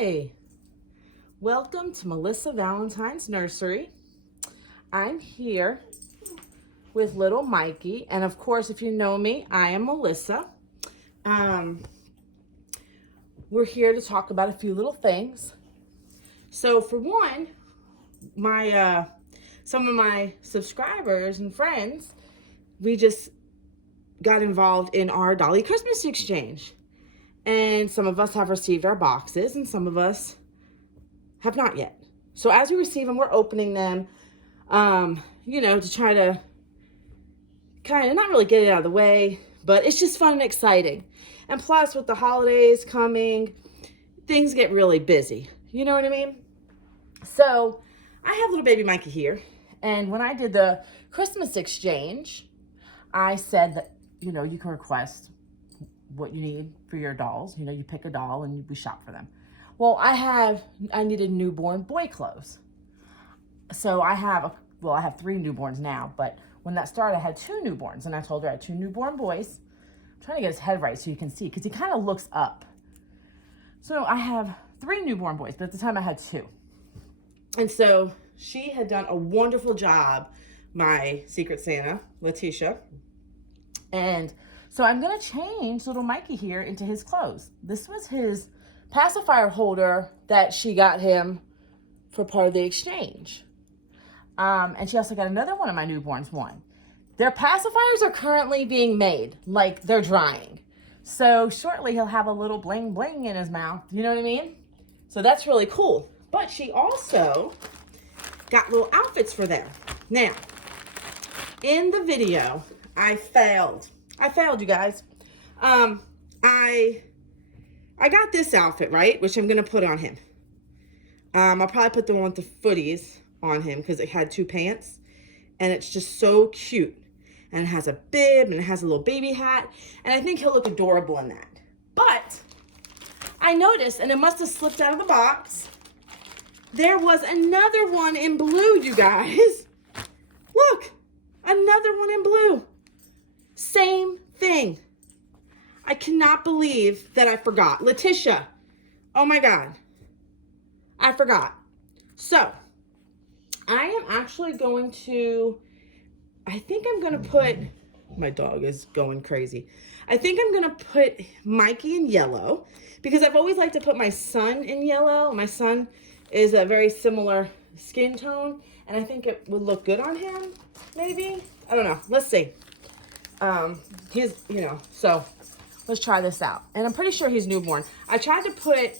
Hey, welcome to Melissa Valentine's Nursery. I'm here with little Mikey, and of course, if you know me, I am Melissa. We're here to talk about a few little things. So, for one, some of my subscribers and friends, we just got involved in our Dolly Christmas exchange. And some of us have received our boxes and some of us have not yet. So as we receive them, we're opening them, to try to kind of not really get it out of the way, but it's just fun and exciting. And plus with the holidays coming, things get really busy. You know what I mean? So I have little baby Mikey here. And when I did the Christmas exchange, I said that, you can request what you need for your dolls. You pick a doll and we shop for them. Well, I needed newborn boy clothes. So I have 3 newborns now, but when that started, I had 2 newborns, and I told her I had 2 newborn boys. I'm trying to get his head right so you can see, because he kind of looks up. So I have 3 newborn boys, but at the time I had 2. And so she had done a wonderful job, my Secret Santa, Letitia. And so I'm going to change little Mikey here into his clothes. This was his pacifier holder that she got him for part of the exchange. And she also got another one of my newborns one. Their pacifiers are currently being made, like they're drying. So shortly he'll have a little bling bling in his mouth. You know what I mean? So that's really cool. But she also got little outfits for them. Now, in the video, I failed, you guys. I got this outfit, right? Which I'm going to put on him. I'll probably put the one with the footies on him because it had 2 pants. And it's just so cute. And it has a bib and it has a little baby hat. And I think he'll look adorable in that. But I noticed, and it must have slipped out of the box, there was another one in blue, you guys. Look, another one in blue. Same thing. I cannot believe that I forgot. Letitia, oh my God, I forgot. So, I am actually going to, my dog is going crazy. I think I'm going to put Mikey in yellow because I've always liked to put my son in yellow. My son is a very similar skin tone and I think it would look good on him, maybe. I don't know. Let's see. So let's try this out. And I'm pretty sure he's newborn. I tried to put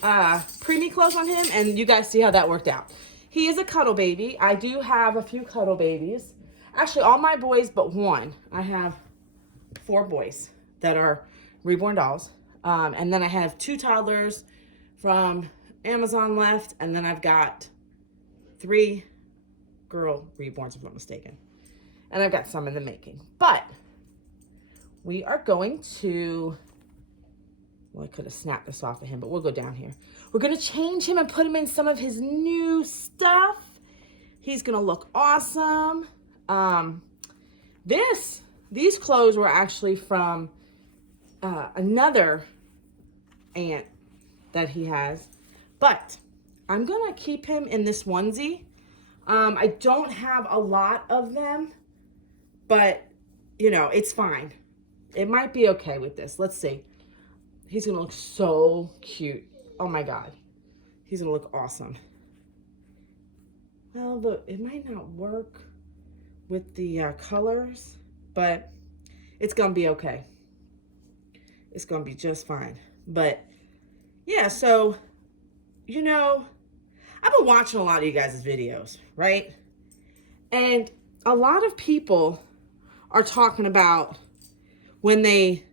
preemie clothes on him, and you guys see how that worked out. He is a cuddle baby. I do have a few cuddle babies. Actually, all my boys but one. I have 4 boys that are reborn dolls. And then I have 2 toddlers from Amazon left, and then I've got 3 girl reborns, if I'm not mistaken. And I've got some in the making. But we are going to, I could have snapped this off of him, but we'll go down here. We're going to change him and put him in some of his new stuff. He's going to look awesome. These clothes were actually from another aunt that he has. But I'm going to keep him in this onesie. I don't have a lot of them. But, it's fine. It might be okay with this. Let's see. He's going to look so cute. Oh, my God. He's going to look awesome. Well, look, it might not work with the colors, but it's going to be okay. It's going to be just fine. But, yeah, so, I've been watching a lot of you guys' videos, right? And a lot of people are talking about when they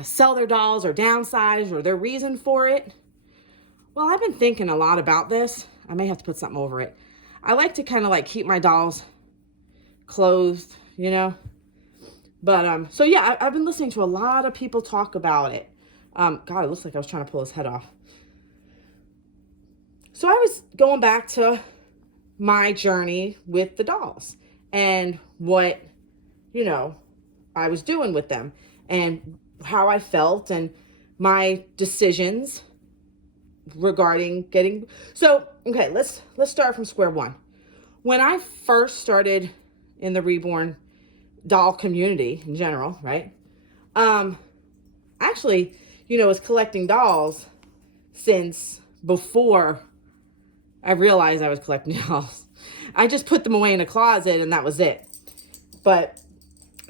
sell their dolls or downsize or their reason for it. Well, I've been thinking a lot about this. I may have to put something over it. I like to kind of keep my dolls clothed, But, so yeah, I've been listening to a lot of people talk about it. God, it looks like I was trying to pull his head off. So I was going back to my journey with the dolls and what, I was doing with them and how I felt and my decisions regarding getting, so, okay, let's start from square one. When I first started in the reborn doll community in general, right? Actually, was collecting dolls since before I realized I was collecting dolls. I just put them away in a closet and that was it. But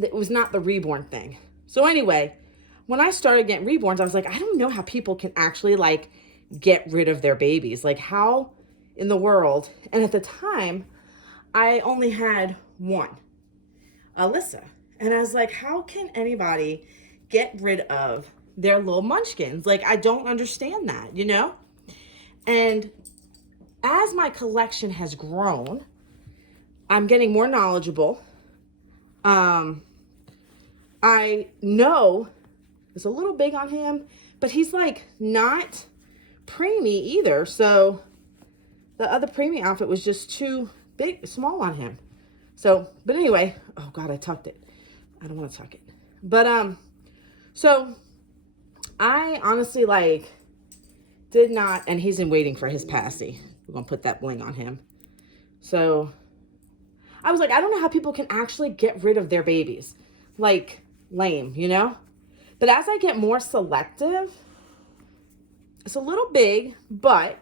it was not the reborn thing. So anyway, when I started getting reborns, I was like, I don't know how people can actually like get rid of their babies. Like how in the world? And at the time, I only had one, Alyssa. And I was like, how can anybody get rid of their little munchkins? Like, I don't understand that, And as my collection has grown, I'm getting more knowledgeable. I know it's a little big on him, but he's like not preemie either. So the other preemie outfit was just too small on him. So, but anyway, oh God, I tucked it. I don't want to tuck it. But, so I honestly like did not, and he's in waiting for his passy. We're going to put that bling on him. So I was like, I don't know how people can actually get rid of their babies. Like lame, But as I get more selective, it's a little big, but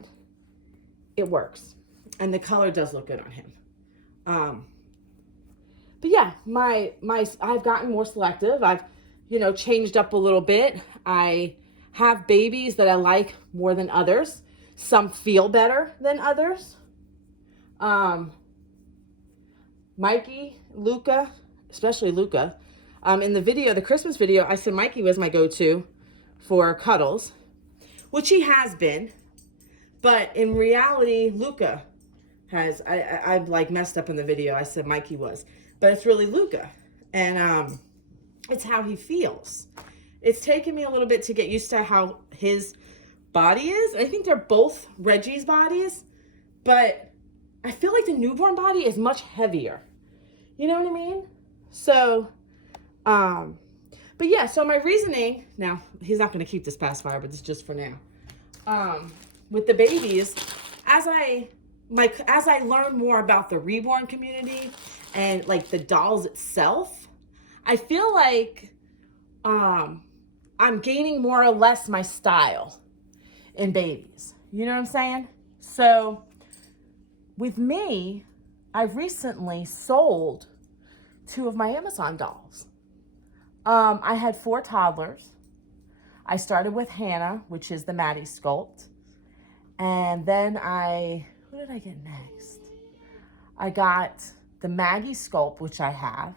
it works. And the color does look good on him. But yeah, I've gotten more selective. I've, changed up a little bit. I have babies that I like more than others. Some feel better than others. Mikey, Luca, especially Luca. In the video, the Christmas video, I said Mikey was my go-to for cuddles, which he has been. But in reality, Luca has, I've like messed up in the video. I said Mikey was, but it's really Luca. And it's how he feels. It's taken me a little bit to get used to how his body is. I think they're both Reggie's bodies, but I feel like the newborn body is much heavier. You know what I mean? So, but yeah, so my reasoning, now he's not going to keep this pacifier, but this is just for now. With the babies, as I learn more about the reborn community and like the dolls itself, I feel like, I'm gaining more or less my style in babies. You know what I'm saying? So with me, I recently sold 2 of my Amazon dolls. I had 4 toddlers. I started with Hannah, which is the Maddie sculpt. And then who did I get next? I got the Maggie sculpt, which I have.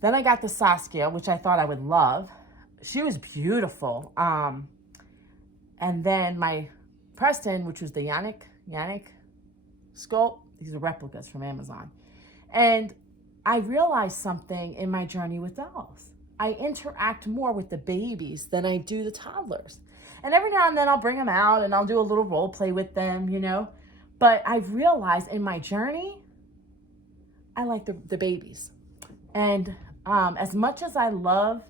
Then I got the Saskia, which I thought I would love. She was beautiful. And then my Preston, which was the Yannick sculpt. These are replicas from Amazon. And I realized something in my journey with dolls. I interact more with the babies than I do the toddlers. And every now and then I'll bring them out and I'll do a little role play with them, But I've realized in my journey, I like the babies. And as much as I love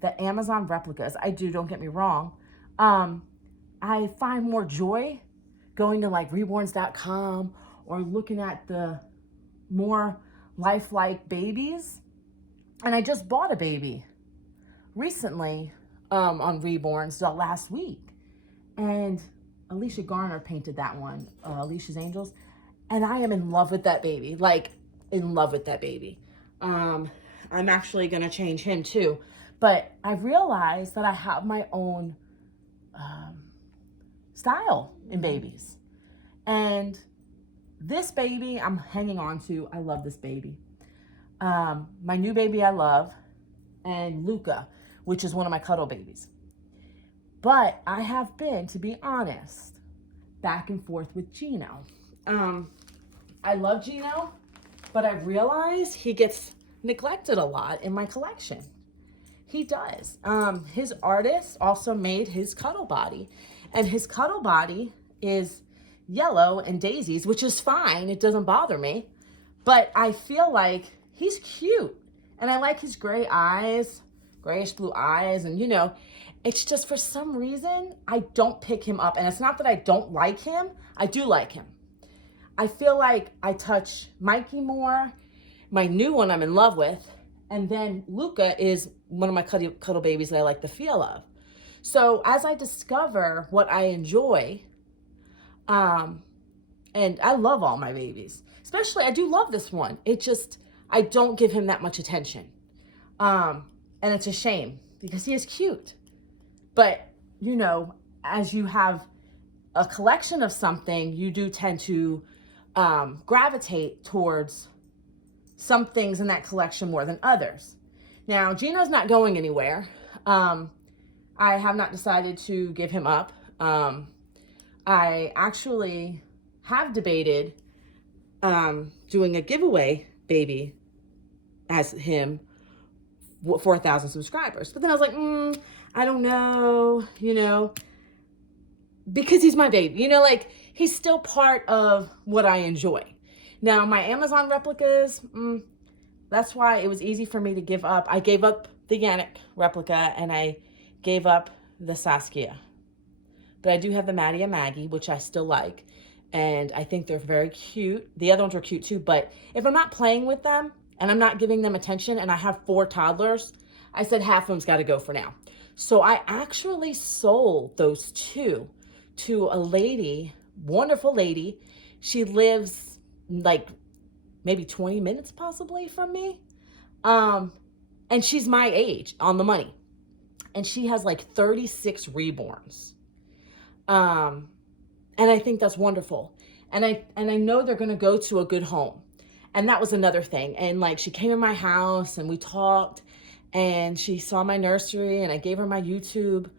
the Amazon replicas, I do, don't get me wrong, I find more joy going to like reborns.com or looking at the more lifelike babies. And I just bought a baby recently on Reborns last week. And Alicia Garner painted that one, Alicia's Angels. And I am in love with that baby, like in love with that baby. I'm actually going to change him too. But I realized that I have my own style in babies. And this baby I'm hanging on to. I love this baby. My new baby I love. And Luca, which is one of my cuddle babies. But I have been, to be honest, back and forth with Gino. I love Gino, but I realize he gets neglected a lot in my collection. He does. His artist also made his cuddle body. And his cuddle body is yellow and daisies, which is fine. It doesn't bother me. But I feel like he's cute. And I like his gray eyes, grayish blue eyes, and It's just for some reason, I don't pick him up. And it's not that I don't like him. I do like him. I feel like I touch Mikey more. My new one I'm in love with. And then Luca is one of my cuddle babies that I like the feel of. So as I discover what I enjoy, and I love all my babies, especially I do love this one. It just, I don't give him that much attention. And it's a shame because he is cute. But, you know, as you have a collection of something, you do tend to gravitate towards some things in that collection more than others. Now, Gino's not going anywhere. I have not decided to give him up. I actually have debated doing a giveaway baby as him for 4,000 subscribers. But then I was like, I don't know, you know, because he's my baby, you know, like he's still part of what I enjoy. Now, my Amazon replicas, that's why it was easy for me to give up. I gave up the Yannick replica and I gave up the Saskia. But I do have the Maddie and Maggie, which I still like. And I think they're very cute. The other ones were cute too. But if I'm not playing with them and I'm not giving them attention and I have 4 toddlers, I said half of them's got to go for now. So I actually sold those 2 to a lady, wonderful lady. She lives like maybe 20 minutes possibly from me. And she's my age on the money. And she has like 36 reborns. And I think that's wonderful. And I know they're going to go to a good home. And that was another thing. And like she came in my house and we talked and she saw my nursery and I gave her my YouTube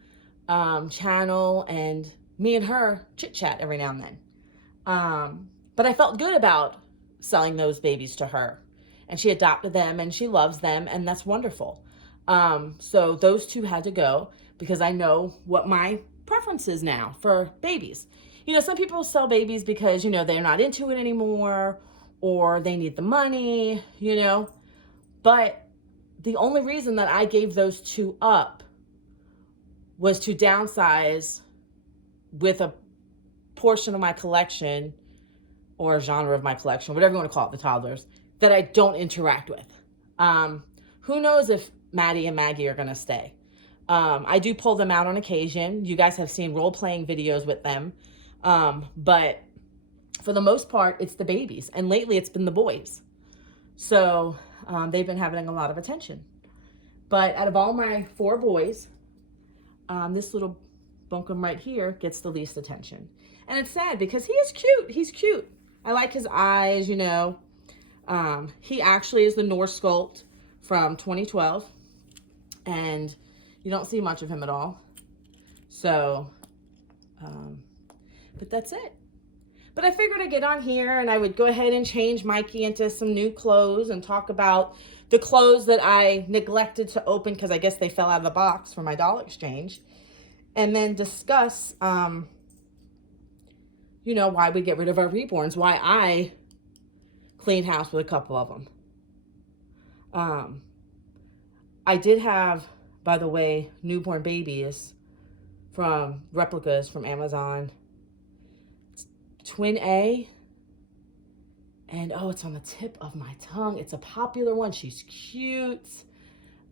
channel and me and her chit chat every now and then. But I felt good about selling those babies to her and she adopted them and she loves them and that's wonderful. So those 2 had to go because I know what my preference is now for babies. You know, some people sell babies because, you know, they're not into it anymore or they need the money, you know, but the only reason that I gave those 2 up was to downsize with a portion of my collection or a genre of my collection, whatever you want to call it, the toddlers, that I don't interact with. Who knows if Maddie and Maggie are going to stay. I do pull them out on occasion. You guys have seen role-playing videos with them. But for the most part, it's the babies. And lately, it's been the boys. So they've been having a lot of attention. But out of all my 4 boys, this little bunkum right here gets the least attention. And it's sad because he is cute. He's cute. I like his eyes, you know. He actually is the Norse sculpt from 2012. And you don't see much of him at all. So, but that's it. But I figured I'd get on here and I would go ahead and change Mikey into some new clothes and talk about the clothes that I neglected to open because I guess they fell out of the box for my doll exchange. And then discuss, you know, why we get rid of our reborns, why I clean house with a couple of them. I did have, by the way, newborn babies from replicas from Amazon. Twin A. And oh, it's on the tip of my tongue. It's a popular one. She's cute.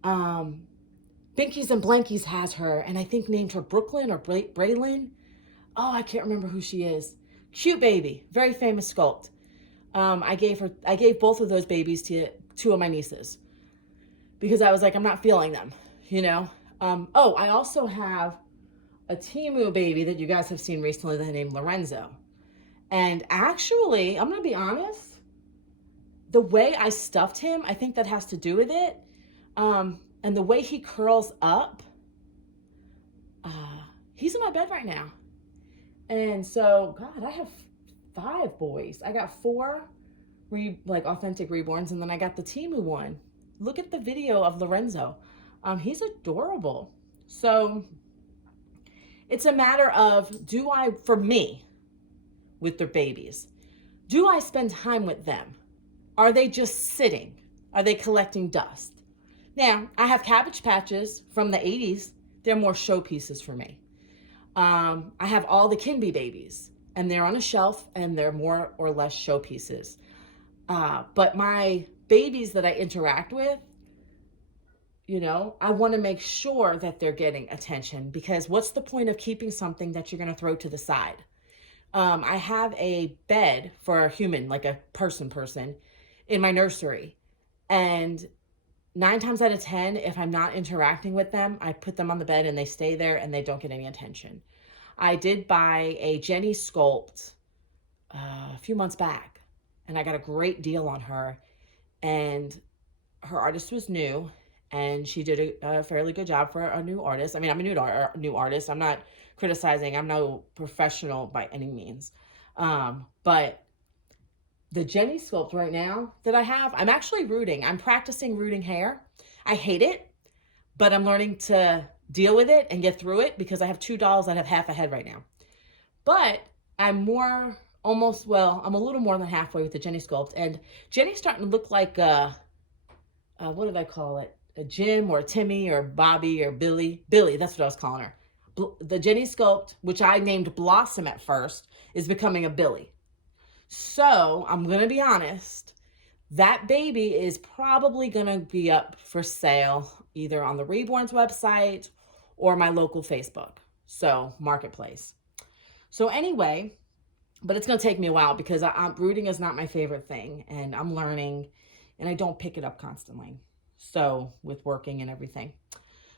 Binkies and Blankies has her, and I think named her Brooklyn or Braylon. Oh, I can't remember who she is. Cute baby. Very famous sculpt. I gave both of those babies to 2 of my nieces because I was like, I'm not feeling them, you know? Oh, I also have a Timu baby that you guys have seen recently that named Lorenzo. And actually, I'm going to be honest, the way I stuffed him, I think that has to do with it. And the way he curls up, he's in my bed right now. And so, God, I have 5 boys. I got 4 authentic reborns, and then I got the Timu one. Look at the video of Lorenzo. He's adorable. So it's a matter of, for me, with their babies, do I spend time with them? Are they just sitting? Are they collecting dust? Now, I have Cabbage Patches from the 80s they're more showpieces for me. I have all the Kinby babies, and they're on a shelf, and they're more or less showpieces. But my babies that I interact with, you know, I want to make sure that they're getting attention, because what's the point of keeping something that you're going to throw to the side? I have a bed for a human, like a person in my nursery. And 9 times out of 10, if I'm not interacting with them, I put them on the bed and they stay there and they don't get any attention. I did buy a Jenny sculpt a few months back, and I got a great deal on her. And her artist was new, and she did a fairly good job for a new artist. I mean, I'm a new artist. I'm not criticizing. I'm no professional by any means. But the Jenny sculpt right now that I have, I'm actually rooting. I'm practicing rooting hair. I hate it, but I'm learning to deal with it and get through it, because I have 2 dolls that have half a head right now. But I'm a little more than halfway with the Jenny sculpt. And Jenny's starting to look like what did I call it? A Jim or a Timmy or Bobby or Billy. Billy, that's what I was calling her. The Jenny sculpt, which I named Blossom at first, is becoming a Billy. So I'm going to be honest, that baby is probably going to be up for sale either on the Reborn's website or my local Facebook, so Marketplace. So anyway, but it's going to take me a while, because brooding is not my favorite thing, and I'm learning, and I don't pick it up constantly. So with working and everything.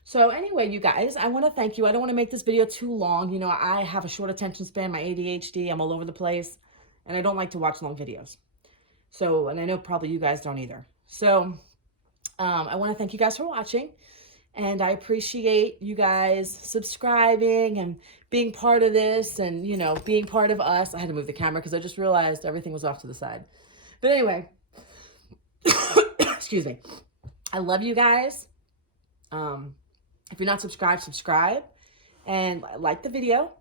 So anyway, you guys, I want to thank you. I don't want to make this video too long. You know, I have a short attention span, my ADHD, I'm all over the place, and I don't like to watch long videos. So, and I know probably you guys don't either. So I want to thank you guys for watching, and I appreciate you guys subscribing and being part of this, and, you know, being part of us. I had to move the camera because I just realized everything was off to the side. But anyway, excuse me. I love you guys. If you're not subscribed, subscribe and like the video,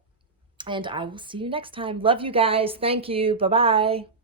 and I will see you next time. Love you guys. Thank you. Bye-bye.